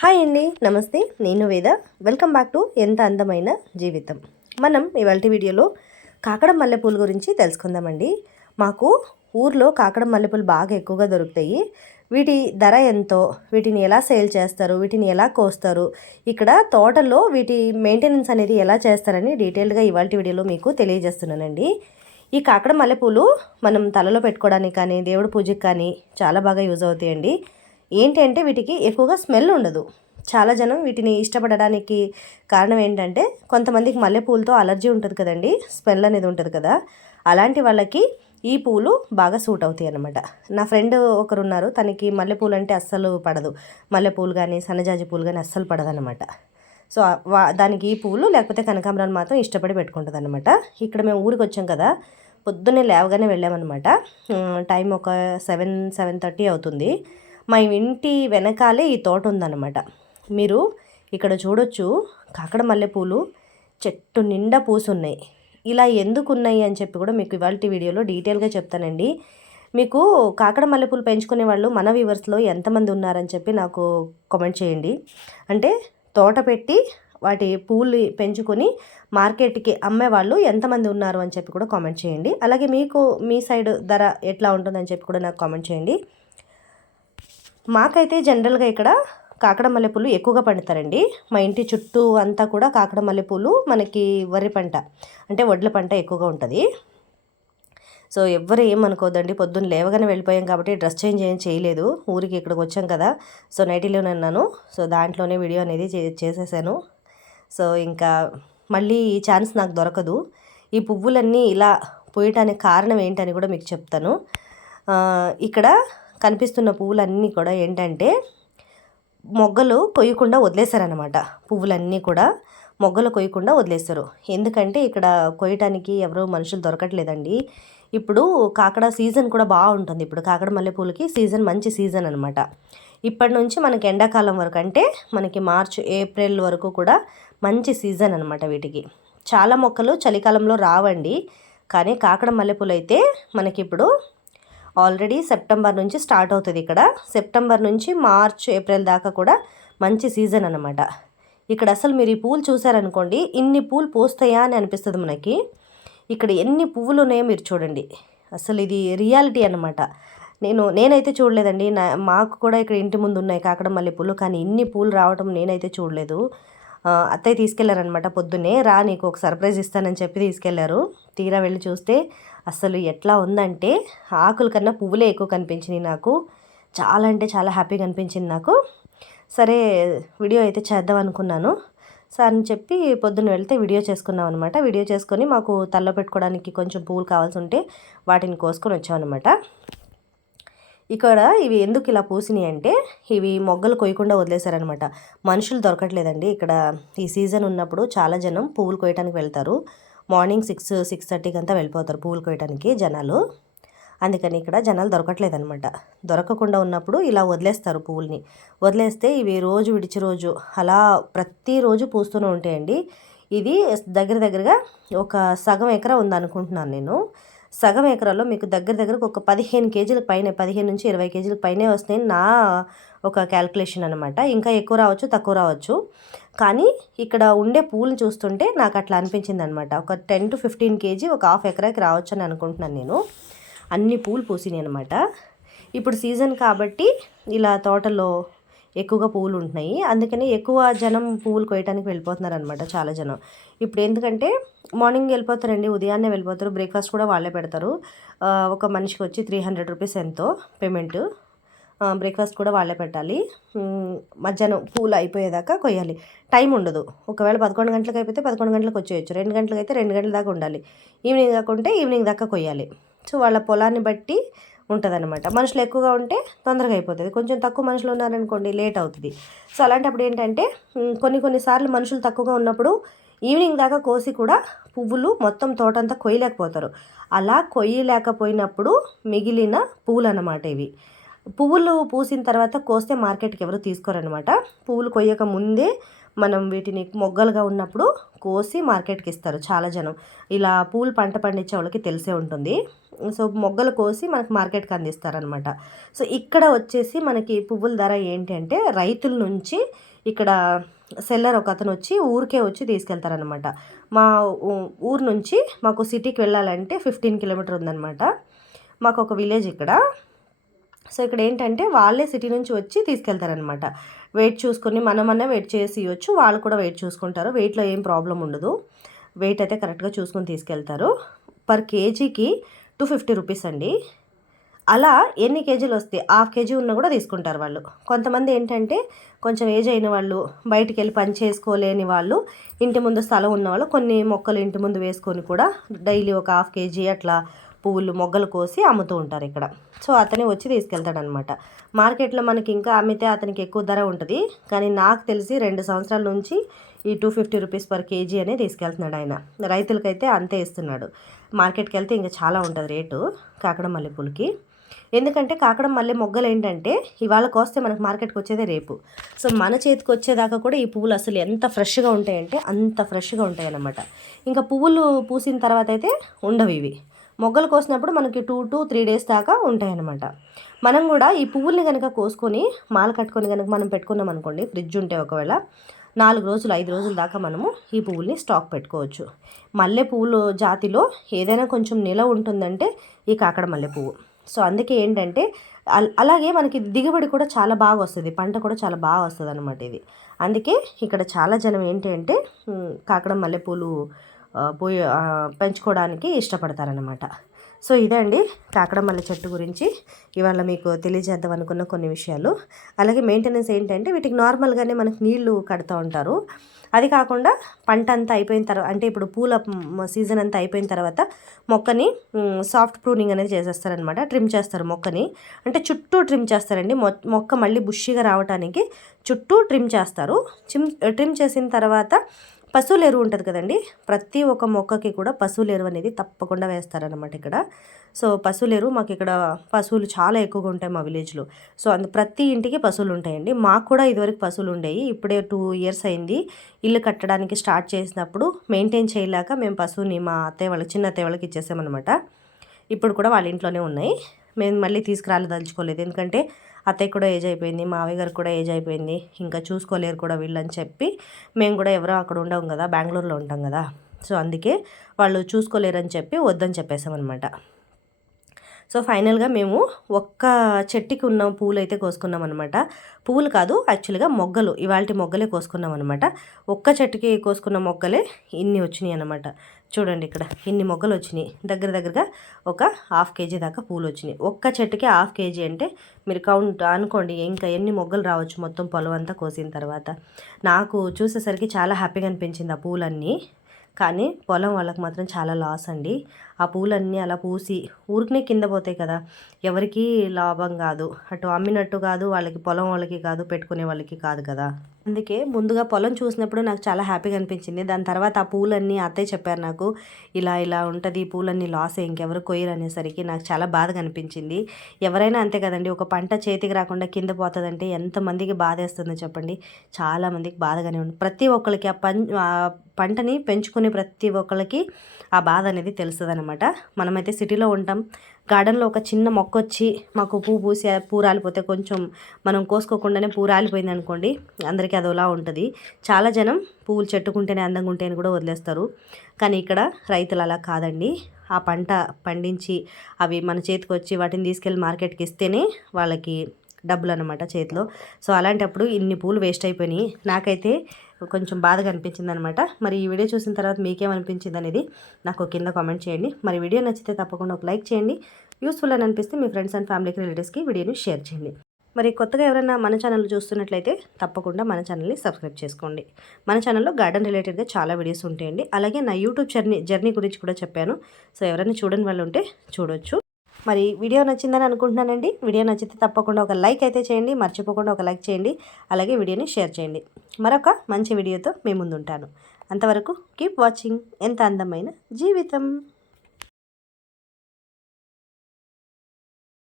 Hi అండి నమస్తే. నేను వేద. వెల్కమ్ బ్యాక్ టు ఎంత అందమైన జీవితం. మనం ఇవాళ వీడియోలో కాకడ మల్లెపూల గురించి తెలుసుకుందామండి. మాకు ఊర్లో కాకడ మల్లెపూలు బాగా ఎక్కువగా దొరుకుతాయి. వీటి ధర ఎంతో వీటిని ఎలా సేల్ చేస్తారు వీటిని ఎలా కోస్తారు ఇక్కడ తోటల్లో వీటి మెయింటెనెన్స్ అనేది ఎలా చేస్తారని డీటెయిల్డ్గా ఇవాళ వీడియోలో మీకు తెలియజేస్తున్నానండి. ఈ కాకడ మల్లెపూలు మనం తలలో పెట్టుకోవడానికి కానీ దేవుడి పూజకి కానీ చాలా బాగా యూజ్ అవుతాయండి. ఏంటి అంటే వీటికి ఎక్కువగా స్మెల్ ఉండదు. చాలా జనం వీటిని ఇష్టపడడానికి కారణం ఏంటంటే కొంతమందికి మల్లెపూలతో అలర్జీ ఉంటుంది కదండి స్మెల్ అనేది ఉంటుంది కదా. అలాంటి వాళ్ళకి ఈ పూలు బాగా సూట్ అవుతాయి అనమాట నా ఫ్రెండ్ ఒకరు ఉన్నారు తనకి మల్లెపూలు అంటే అస్సలు పడదు. మల్లెపూలు కానీ సన్నజాజి పూలు కానీ అస్సలు పడదనమాట సో దానికి ఈ పూలు లేకపోతే కనకాంబరాలు మాత్రం ఇష్టపడి పెట్టుకుంటుంది అనమాట ఇక్కడ మేము ఊరికి వచ్చాం కదా పొద్దున్నే లేవగానే వెళ్ళామన్నమాట. టైం ఒక సెవెన్ సెవెన్ థర్టీ అవుతుంది. మా ఇంటి వెనకాలే ఈ తోట ఉందన్నమాట. మీరు ఇక్కడ చూడొచ్చు కాకడ మల్లెపూలు చెట్టు నిండా పూసున్నాయి. ఇలా ఎందుకు ఉన్నాయి అని చెప్పి కూడా మీకు ఇవాళ వీడియోలో డీటెయిల్గా చెప్తానండి. మీకు కాకడ మల్లెపూలు పెంచుకునే వాళ్ళు మన వ్యూవర్స్లో ఎంతమంది ఉన్నారని చెప్పి నాకు కామెంట్ చేయండి. అంటే తోట పెట్టి వాటి పూలు పెంచుకొని మార్కెట్కి అమ్మే వాళ్ళు ఎంతమంది ఉన్నారు అని చెప్పి కూడా కామెంట్ చేయండి. అలాగే మీకు మీ సైడ్ ధర ఎట్లా ఉంటుందని చెప్పి కూడా నాకు కామెంట్ చేయండి. మాకైతే జనరల్గా ఇక్కడ కాకడ మల్లెపూలు ఎక్కువగా పండుతారండి. మా ఇంటి చుట్టూ అంతా కూడా కాకడ మల్లెపూలు మనకి వరి పంట అంటే వడ్ల పంట ఎక్కువగా ఉంటుంది. సో ఎవ్వరు ఏమనుకోదండి పొద్దున్న లేవగానే వెళ్ళిపోయాం కాబట్టి డ్రెస్ చేంజ్ ఏం చేయలేదు. ఊరికి ఇక్కడికి వచ్చాం కదా. సో నైటీలోనే ఉన్నాను. సో దాంట్లోనే వీడియో అనేది చేసేసాను. సో ఇంకా మళ్ళీ ఈ ఛాన్స్ నాకు దొరకదు. ఈ పువ్వులన్నీ ఇలా పోయటానికి కారణం ఏంటని కూడా మీకు చెప్తాను. ఇక్కడ కనిపిస్తున్న పువ్వులన్నీ కూడా ఏంటంటే మొగ్గలు కొయ్యకుండా వదిలేశారనమాట పువ్వులన్నీ కూడా మొగ్గలు కొయ్యకుండా వదిలేస్తారు ఎందుకంటే ఇక్కడ కొయ్యటానికి ఎవరు మనుషులు దొరకట్లేదండి. ఇప్పుడు కాకడ సీజన్ కూడా బాగుంటుంది ఇప్పుడు కాకడ మల్లెపూలకి సీజన్ మంచి సీజన్ అనమాట ఇప్పటి నుంచి మనకి ఎండాకాలం వరకు అంటే మనకి మార్చ్ ఏప్రిల్ వరకు కూడా మంచి సీజన్ అనమాట వీటికి. చాలా మొక్కలు చలికాలంలో రావండి. కానీ కాకడ మల్లెపూలు అయితే మనకి ఇప్పుడు ఆల్రెడీ సెప్టెంబర్ నుంచి స్టార్ట్ అవుతుంది ఇక్కడ. సెప్టెంబర్ నుంచి మార్చ్ ఏప్రిల్ దాకా కూడా మంచి సీజన్ అనమాట ఇక్కడ అసలు మీరు ఈ పూలు చూసారనుకోండి ఇన్ని పూలు పూస్తాయా అని అనిపిస్తుంది మనకి. ఇక్కడ ఎన్ని పువ్వులు ఉన్నాయో మీరు చూడండి. అసలు ఇది రియాలిటీ అనమాట నేను నేనైతే చూడలేదండి. నా మాకు కూడా ఇక్కడ ఇంటి ముందు ఉన్నాయి కాకడ మళ్ళీ పూలు కానీ ఇన్ని పూలు రావటం నేనైతే చూడలేదు. అత్తయ్య తీసుకెళ్ళారనమాట పొద్దున్నే. రా నీకు ఒక సర్ప్రైజ్ ఇస్తానని చెప్పి తీసుకెళ్ళారు. తీరా వెళ్ళి చూస్తే అసలు ఎట్లా ఉందంటే ఆకుల కన్నా పువ్వులే ఎక్కువ కనిపించినాయి నాకు. చాలా అంటే చాలా హ్యాపీగా అనిపించింది నాకు. సరే వీడియో అయితే చేద్దాం అనుకున్నాను. సార్ అని చెప్పి పొద్దున్న వెళ్తే వీడియో చేసుకున్నాం అనమాట వీడియో చేసుకొని మాకు తల్లో పెట్టుకోవడానికి కొంచెం పువ్వులు కావాల్సి ఉంటే వాటిని కోసుకొని వచ్చామన్నమాట ఇక్కడ ఇవి ఎందుకు ఇలా పూసినాయి అంటే ఇవి మొగ్గలు కొయ్యకుండా వదిలేశారనమాట మనుషులు దొరకట్లేదండి. ఇక్కడ ఈ సీజన్ ఉన్నప్పుడు చాలా జనం పువ్వులు కొయ్యడానికి వెళ్తారు. మార్నింగ్ సిక్స్ సిక్స్ థర్టీకి అంతా వెళ్ళిపోతారు పూలు కొయ్యడానికి జనాలు. అందుకని ఇక్కడ జనాలు దొరకట్లేదనమాట దొరకకుండా ఉన్నప్పుడు ఇలా వదిలేస్తారు పువ్వుల్ని వదిలేస్తే ఇవి రోజు విడిచి రోజు అలా ప్రతిరోజు పూస్తూనే ఉంటాయండి. ఇది దగ్గర దగ్గరగా ఒక సగం ఎకరా ఉందనుకుంటున్నాను నేను. సగం ఎకరాల్లో మీకు దగ్గర దగ్గరకు ఒక పదిహేను కేజీల పైన పదిహేను నుంచి ఇరవై కేజీల పైనే వస్తాయి నా ఒక క్యాల్కులేషన్ అనమాట ఇంకా ఎక్కువ రావచ్చు తక్కువ రావచ్చు. కానీ ఇక్కడ ఉండే పూలు చూస్తుంటే నాకు అట్లా అనిపించింది అనమాట ఒక టెన్ టు ఫిఫ్టీన్ కేజీ ఒక హాఫ్ ఎకరాకి రావచ్చు అని అనుకుంటున్నాను నేను. అన్ని పూలు పూసినాయి అనమాట ఇప్పుడు సీజన్ కాబట్టి ఇలా తోటలో ఎక్కువగా పువ్వులు ఉంటున్నాయి. అందుకని ఎక్కువ జనం పువ్వులు కోయటానికి వెళ్ళిపోతున్నారు అనమాట చాలా జనం. ఇప్పుడు ఎందుకంటే మార్నింగ్ వెళ్ళిపోతారండి ఉదయాన్నే వెళ్ళిపోతారు బ్రేక్ఫాస్ట్ కూడా వాళ్ళే పెడతారు. ఒక మనిషికి వచ్చి త్రీ హండ్రెడ్ రూపీస్ ఎంతో పేమెంట్. బ్రేక్ఫాస్ట్ కూడా వాళ్ళే పెట్టాలి. మధ్యాహ్నం పూలు అయిపోయేదాకా కొయ్యాలి. టైం ఉండదు. ఒకవేళ పదకొండు గంటలకు అయిపోతే పదకొండు గంటలకు వచ్చేయచ్చు. రెండు గంటలకు అయితే రెండు గంటల దాకా ఉండాలి. ఈవినింగ్ దాకా ఉంటే ఈవినింగ్ దాకా కొయ్యాలి. సో వాళ్ళ పొలాన్ని బట్టి ఉంటుందన్నమాట. మనుషులు ఎక్కువగా ఉంటే తొందరగా అయిపోతుంది. కొంచెం తక్కువ మనుషులు ఉన్నారనుకోండి లేట్ అవుతుంది. సో అలాంటప్పుడు ఏంటంటే కొన్ని కొన్నిసార్లు మనుషులు తక్కువగా ఉన్నప్పుడు ఈవినింగ్ దాకా కోసి కూడా పువ్వులు మొత్తం తోటంతా కొయ్యలేకపోతారు. అలా కొయ్యలేకపోయినప్పుడు మిగిలిన పువ్వులు అన్నమాట ఇవి. పువ్వులు పూసిన తర్వాత కోస్తే మార్కెట్కి ఎవరు తీసుకోరనమాట పువ్వులు కొయ్యక ముందే మనం వీటిని మొగ్గలుగా ఉన్నప్పుడు కోసి మార్కెట్కి ఇస్తారు చాలా జనం. ఇలా పూలు పంట పండించే వాళ్ళకి తెలిసే ఉంటుంది. సో మొగ్గలు కోసి మనకు మార్కెట్కి అందిస్తారనమాట. సో ఇక్కడ వచ్చేసి మనకి పువ్వుల ధర ఏంటి అంటే రైతుల నుంచి ఇక్కడ సెల్లర్ ఒక అతను వచ్చి ఊరికే వచ్చి తీసుకెళ్తారనమాట. మా ఊరు నుంచి మాకు సిటీకి వెళ్ళాలంటే ఫిఫ్టీన్ కిలోమీటర్ ఉందనమాట. మాకు ఒక విలేజ్ ఇక్కడ. సో ఇక్కడ ఏంటంటే వాళ్ళే సిటీ నుంచి వచ్చి తీసుకెళ్తారనమాట వెయిట్ చూసుకొని మనమన్నా వెయిట్ చేసి ఇవ్వచ్చు వాళ్ళు కూడా వెయిట్ చూసుకుంటారు. వెయిట్లో ఏం ప్రాబ్లం ఉండదు. వెయిట్ అయితే కరెక్ట్గా చూసుకొని తీసుకెళ్తారు. పర్ కేజీకి టూ ఫిఫ్టీ రూపీస్ అండి. అలా ఎన్ని కేజీలు వస్తాయి హాఫ్ కేజీ ఉన్నా కూడా తీసుకుంటారు వాళ్ళు. కొంతమంది ఏంటంటే కొంచెం ఏజ్ అయిన వాళ్ళు బయటికి వెళ్ళి పని చేసుకోలేని వాళ్ళు ఇంటి ముందు స్థలం ఉన్న వాళ్ళు కొన్ని మొక్కలు ఇంటి ముందు వేసుకొని కూడా డైలీ ఒక హాఫ్ కేజీ అట్లా పువ్వులు మొగ్గలు కోసి అమ్ముతూ ఉంటారు ఇక్కడ. సో అతనే వచ్చి తీసుకెళ్తాడనమాట. మార్కెట్లో మనకి ఇంకా అమ్మితే అతనికి ఎక్కువ ధర ఉంటుంది. కానీ నాకు తెలిసి రెండు సంవత్సరాల నుంచి ఈ two fifty rupees per KG అనే తీసుకెళ్తున్నాడు ఆయన. రైతులకైతే అంతే ఇస్తున్నాడు. మార్కెట్కి వెళ్తే ఇంకా చాలా ఉంటుంది రేటు కాకడ మల్లెపూలకి ఎందుకంటే కాకడం మళ్ళీ మొగ్గలు ఏంటంటే ఇవాళ కోస్తే మనకు మార్కెట్కి వచ్చేదే రేపు. సో మన చేతికి వచ్చేదాకా కూడా ఈ పువ్వులు అసలు ఎంత ఫ్రెష్గా ఉంటాయంటే అంత ఫ్రెష్గా ఉంటాయి అన్నమాట ఇంకా పువ్వులు పూసిన తర్వాత అయితే ఉండవు ఇవి. మొగ్గలు కోసినప్పుడు మనకి టూ టు త్రీ డేస్ దాకా ఉంటాయన్నమాట. మనం కూడా ఈ పువ్వుల్ని కనుక కోసుకొని మాల కట్టుకొని కనుక మనం పెట్టుకున్నాం అనుకోండి ఫ్రిడ్జ్ ఉంటే ఒకవేళ నాలుగు రోజులు ఐదు రోజుల దాకా మనము ఈ పువ్వుల్ని స్టాక్ పెట్టుకోవచ్చు. మల్లె పువ్వులు జాతిలో ఏదైనా కొంచెం నిల ఉంటుందంటే ఈ కాకడ మల్లె పువ్వు. సో అందుకే ఏంటంటే అలాగే మనకి దిగుబడి కూడా చాలా బాగా వస్తుంది పంట కూడా చాలా బాగా వస్తుంది అనమాట ఇది. అందుకే ఇక్కడ చాలా జనం ఏంటి అంటే కాకడ మల్లెపూలు పోయి పెంచుకోవడానికి ఇష్టపడతారనమాట సో ఇదే అండి కాకడమల్లి చెట్టు గురించి. ఇవాళ మీకు తెలియజేద్దాం అనుకున్న కొన్ని విషయాలు. అలాగే మెయింటెనెన్స్ ఏంటంటే వీటికి నార్మల్గానే మనకు నీళ్ళు కడుతూ ఉంటారు. అది కాకుండా పంట అంతా అయిపోయిన తర్వాత అంటే ఇప్పుడు పూల సీజన్ అంతా అయిపోయిన తర్వాత మొక్కని సాఫ్ట్ ప్రూనింగ్ అనేది చేసేస్తారనమాట ట్రిమ్ చేస్తారు మొక్కని. అంటే చుట్టూ ట్రిమ్ చేస్తారండి. మొక్క మళ్ళీ బుష్షిగా రావడానికి చుట్టూ ట్రిమ్ చేస్తారు. చిమ్ ట్రిమ్ చేసిన తర్వాత పశువుల ఎరువు ఉంటుంది కదండి. ప్రతి ఒక్క మొక్కకి కూడా పశువుల ఎరువు అనేది తప్పకుండా వేస్తారనమాట ఇక్కడ. సో పశువుల ఎరువు మాకు ఇక్కడ పశువులు చాలా ఎక్కువగా ఉంటాయి మా విలేజ్లో. సో అందు ప్రతి ఇంటికి పశువులు ఉంటాయండి. మాకు కూడా ఇదివరకు పశువులు ఉండేవి. ఇప్పుడే టూ ఇయర్స్ అయింది. ఇల్లు కట్టడానికి స్టార్ట్ చేసినప్పుడు మెయింటైన్ చేయలేక మేము పశువుని మా అత్తయ్య వాళ్ళకి చిన్న అత్తయ్య వాళ్ళకి ఇచ్చేసామన్నమాట. ఇప్పుడు కూడా వాళ్ళ ఇంట్లోనే ఉన్నాయి. మేము మళ్ళీ తీసుకురాలేదలుచుకోలేదు. ఎందుకంటే అత్తయ్య కూడా ఏజ్ అయిపోయింది మావయ్య గారికి కూడా ఏజ్ అయిపోయింది ఇంకా చూసుకోలేరు కూడా వీళ్ళని చెప్పి మేము కూడా ఎవరో అక్కడ ఉండవు కదా బెంగళూరులో ఉంటాం కదా. సో అందుకే వాళ్ళు చూసుకోలేరని చెప్పి వద్దని చెప్పేసామన్నమాట సో ఫైనల్గా మేము ఒక్క చెట్టుకి ఉన్న పూలు అయితే కోసుకున్నాం అనమాట పువ్వులు కాదు యాక్చువల్గా మొగ్గలు ఇవాళ మొగ్గలే కోసుకున్నాం అనమాట ఒక్క చెట్టుకి కోసుకున్న మొగ్గలే ఇన్ని వచ్చినాయి అనమాట చూడండి ఇక్కడ ఇన్ని మొగ్గలు వచ్చినాయి. దగ్గర దగ్గరగా ఒక హాఫ్ కేజీ దాకా పూలు వచ్చినాయి. ఒక్క చెట్టుకి హాఫ్ కేజీ అంటే మీరు కౌంట్ అనుకోండి ఇంకా ఎన్ని మొగ్గలు రావచ్చు మొత్తం పొలం అంతా కోసిన తర్వాత. నాకు చూసేసరికి చాలా హ్యాపీగా అనిపించింది ఆ పూలన్నీ. కానీ పొలం వాళ్ళకి మాత్రం చాలా లాస్ అండి. ఆ పూలన్నీ అలా పూసి ఊరికనే కింద పోతాయి కదా. ఎవరికీ లాభం కాదు. అటు అమ్మినట్టు కాదు వాళ్ళకి పొలం వాళ్ళకి కాదు పెట్టుకునే వాళ్ళకి కాదు కదా. అందుకే ముందుగా పొలం చూసినప్పుడు నాకు చాలా హ్యాపీగా అనిపించింది. దాని తర్వాత ఆ పూలన్నీ అత్తయ్య చెప్పారు నాకు ఇలా ఇలా ఉంటుంది ఈ పూలన్నీ లాస్ ఇంకెవరు కొయ్యరు అనేసరికి నాకు చాలా బాధగా అనిపించింది. ఎవరైనా అంతే కదండి ఒక పంట చేతికి రాకుండా కింద పోతుందంటే ఎంతమందికి బాధ వేస్తుందో చెప్పండి. చాలామందికి బాధగానే ఉంది. ప్రతి ఒక్కరికి ఆ పం పంటని పెంచుకునే ప్రతి ఒక్కరికి ఆ బాధ అనేది తెలుస్తుంది అనమాట మనమైతే సిటీలో ఉంటాం గార్డెన్లో ఒక చిన్న మొక్క వచ్చి మాకు పువ్వు పూసి పూరాలిపోతే కొంచెం మనం కోసుకోకుండానే పూరాలిపోయింది అనుకోండి అందరికీ అదోలా ఉంటుంది. చాలా జనం పువ్వులు చెట్టుకుంటేనే అందంగా ఉంటే కూడా వదిలేస్తారు. కానీ ఇక్కడ రైతులు అలా కాదండి. ఆ పంట పండించి అవి మన చేతికి వచ్చి వాటిని తీసుకెళ్ళి మార్కెట్కి ఇస్తేనే వాళ్ళకి డబ్బులు అనమాట చేతిలో. సో అలాంటప్పుడు ఇన్ని పూలు వేస్ట్ అయిపోయినాయి. నాకైతే కొంచెం బాధగా అనిపించింది అనమాట మరి ఈ వీడియో చూసిన తర్వాత మీకేమనిపించింది అనేది నాకు కింద కామెంట్ చేయండి. మరి వీడియో నచ్చితే తప్పకుండా ఒక లైక్ చేయండి. యూస్ఫుల్ అని అనిపిస్తే మీ ఫ్రెండ్స్ అండ్ ఫ్యామిలీకి రిలేటివ్స్కి వీడియోని షేర్ చేయండి. మరి కొత్తగా ఎవరైనా మన ఛానల్ చూస్తున్నట్లయితే తప్పకుండా మన ఛానల్ని సబ్స్క్రైబ్ చేసుకోండి. మన ఛానల్లో గార్డెన్ రిలేటెడ్గా చాలా వీడియోస్ ఉంటాయండి. అలాగే నా యూట్యూబ్ జర్నీ జర్నీ గురించి కూడా చెప్పాను. సో ఎవరైనా చూడని వాళ్ళు ఉంటే చూడొచ్చు. మరి వీడియో నచ్చిందని అనుకుంటున్నానండి. వీడియో నచ్చితే తప్పకుండా ఒక లైక్ అయితే చేయండి. మర్చిపోకుండా ఒక లైక్ చేయండి. అలాగే వీడియోని షేర్ చేయండి. మరొక మంచి వీడియోతో మీ ముందుంటాను. అంతవరకు కీప్ వాచింగ్. ఎంత అందమైన జీవితం.